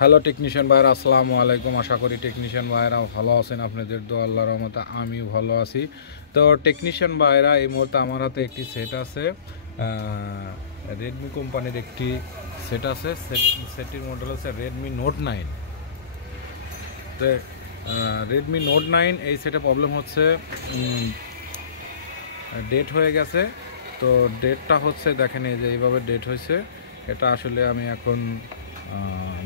Hello technician ভাইরা, আসসালামু আলাইকুম। আশা করি টেকনিশিয়ান ভাইরা ভালো আছেন। আপনাদের দোয়া আল্লাহর রহমতে আমিও ভালো আছি। তো টেকনিশিয়ান ভাইরা, এই মুহূর্তে আমার হাতে একটি সেট আছে, রেডমি কোম্পানির একটি সেট আছে। সেটটির মডেল হচ্ছে রেডমি নোট 9। তো রেডমি নোট 9 এই সেটে প্রবলেম হচ্ছে, ডেট হয়ে গেছে। তো ডেটটা হচ্ছে, দেখেন এই যে এইভাবে ডেট হয়েছে। এটা আসলে আমি এখন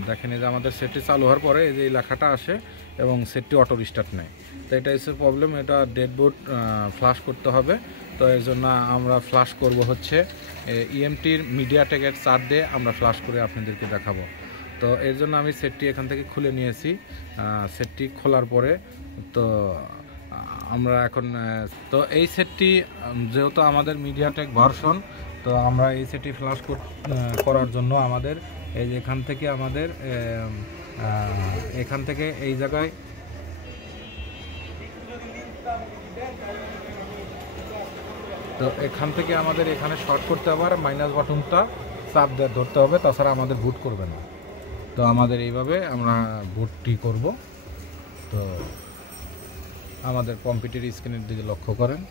দেখেন এই যে আমাদের সেটটি চালু হওয়ার পরে এই যে এই লেখাটা আসে এবং সেটটি অটো রিস্টার্ট নেয়। তো এটা হচ্ছে প্রবলেম। এটা ডেড বুট ফ্লাশ করতে হবে। তো এর জন্য আমরা ফ্লাশ করব হচ্ছে ইএমটির মিডিয়াটেকের চার্জ দিয়ে আমরা ফ্লাশ করে আপনাদেরকে দেখাবো। তো এর জন্য আমি সেটটি এখান থেকে খুলে নিয়েছি। সেটটি খোলার পরে তো আমরা এখন তো এই সেটটি যেহেতু আমাদের মিডিয়াটেক ভার্সন, তো আমরা এই সেটটি ফ্লাশ করার জন্য আমাদের এই যে এখান থেকে আমাদের এখান থেকে এই জায়গায় তো এখান থেকে আমাদের এখানে শর্ট করতে হবে আর মাইনাস বাটনটা চাপ দিয়ে ধরতে হবে, তাছাড়া আমাদের বুট করবে না। তো আমাদের এইভাবে আমরা বুটটি করব। তো আমাদের কম্পিউটার স্ক্রিনের দিকে লক্ষ্য করেন।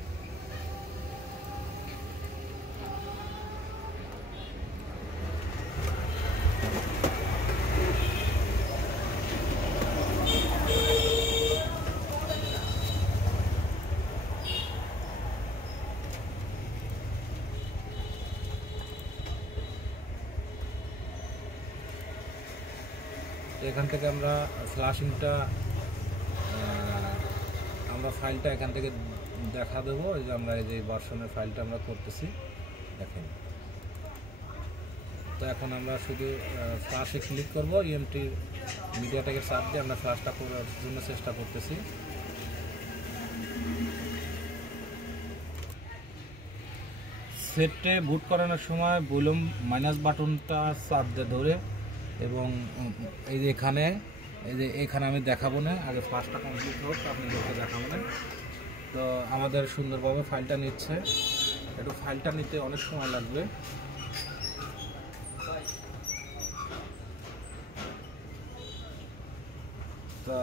এখান থেকে আমরা ফ্লাশিংটা আমরা ফাইলটা এখান থেকে দেখা দেবো। এই যে আমরা এই যে ভার্সনের ফাইলটা আমরা করতেছি, দেখেন। তো এখন আমরা শুধু ফ্লাশে ক্লিক করব। ইএমটির মিডিয়াটেকের চাপ দিয়ে আমরা ফ্লাশটা করার জন্য চেষ্টা করতেছি। সেটে বুট করানোর সময় ভলিউম মাইনাস বাটনটা চাপ দিয়ে ধরে এবং এই যে এখানে আমি দেখাবো না, আগে ফ্লাশটা কমপ্লিট হোক আপনাদেরকে দেখাবো না। তো আমাদের সুন্দরভাবে ফাইলটা নিচ্ছে, একটু ফাইলটা নিতে অনেক সময় লাগবে। তো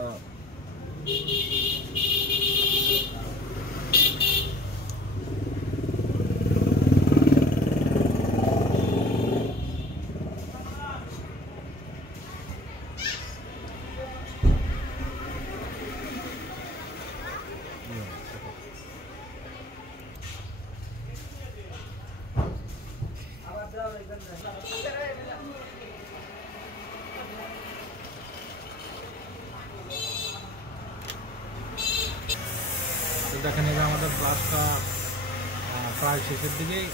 দেখেন এই যে আমাদের ক্লাসটা প্রায় শেষের দিকেই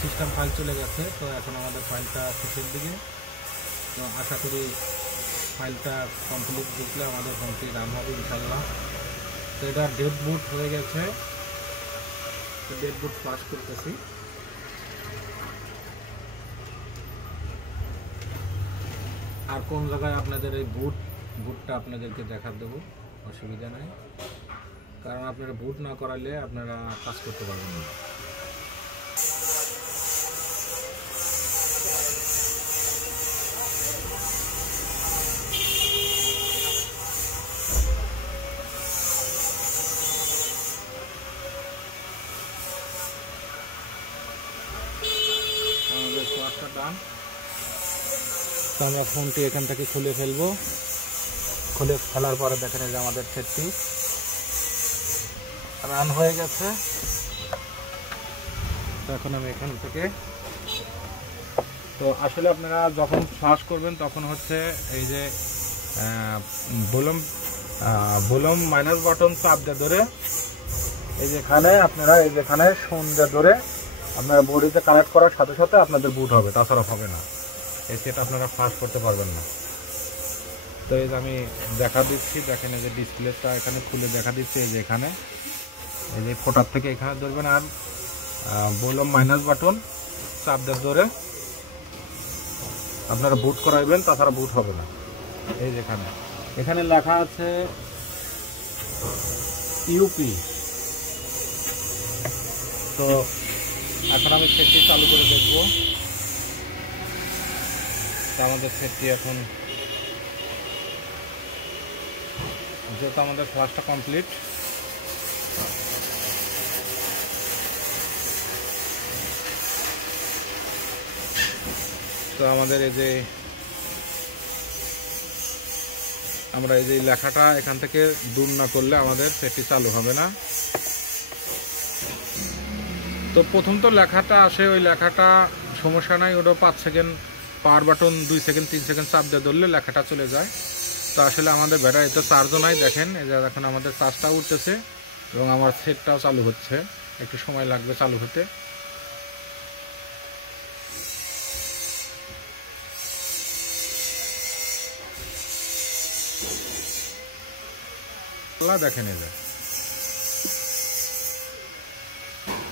সিস্টেম ফাইল চলে গেছে। তো এখন আমাদের ফাইলটা শেষের দিকে। তো আশা করি ফাইলটা কমপ্লিট ঢুকলে আমাদের ফোনটি রান হবে ইনশাল্লাহ। তো এটা ডেড বুট হয়ে গেছে, ডেড বুট ফ্লাশ করতেছি। আর কোন জায়গায় আপনাদের এই বুটটা আপনাদেরকে দেখা দেবো, অসুবিধা নাই। কারণ আপনারা বুট না করালে আপনারা কাজ করতে পারবেন না। আমাদের ক্লাসটা ডান। তো আমরা ফোনটি এখান থেকে খুলে ফেলবো। খুলে ফেলার পরে দেখেন যে আমাদের সেটটি রান হয়ে গেছে। তো এখন আমি এখান থেকে, তো আসলে আপনারা যখন ফ্লাশ করবেন তখন হচ্ছে এই যে ভলিউম মাইনাস বাটন চাপ দিয়ে ধরে এই যেখানে আপনারা এই যেখানে সন্ধ্যা ধরে আপনারা বডিতে কানেক্ট করার সাথে সাথে আপনাদের বুট হবে, তাছাড়া হবে না। এই সেট আপনারা ফ্লাশ করতে পারবেন না। তো এই যে আমি দেখা দিচ্ছি, দেখেন এই যে ডিসপ্লেটা এখানে খুলে দেখা দিচ্ছি। এই যে এখানে এই যে ফোটার থেকে এখানে ধরবেন আর ভলিউম মাইনাস বাটন চাপ দিয়ে ধরে আপনারা বুট করাইবেন, তাছাড়া বুট হবে না। এই যেখানে এখানে লেখা আছে ইউপি। তো এখন আমি সেটটি চালু করে দেখব। তো আমাদের সেটটি এখন যেহেতু আমাদের ফ্লাশটা কমপ্লিট, তো আমাদের এই যে আমরা এই যে লেখাটা এখান থেকে দূর না করলে আমাদের সেটটি চালু হবে না। তো প্রথম তো লেখাটা আসে, ওই লেখাটা সমস্যা নাই, ওটা 5 second power button 2 second 3 second চাপ দিয়ে ধরলে লেখাটা চলে যায়। তো আসলে আমাদের ব্যাটারিতে চার্জও নাই, দেখেন এই যে এখন আমাদের চার্জটা উঠতেছে এবং আমার সেটটাও চালু হচ্ছে, একটু সময় লাগবে চালু হতে। দেখেন এই যে,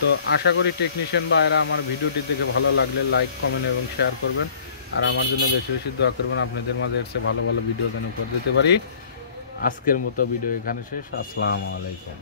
তো আশা করি টেকনিশিয়ান বা এরা আমার ভিডিওটি দেখে ভালো লাগলে লাইক কমেন্ট এবং শেয়ার করবেন, আর আমার জন্য বেশি বেশি দোয়া করবেন, আপনাদের মাঝে এসে ভালো ভালো ভিডিও যেন করে দিতে পারি। আজকের মতো ভিডিও এখানে শেষ। আসসালামু আলাইকুম।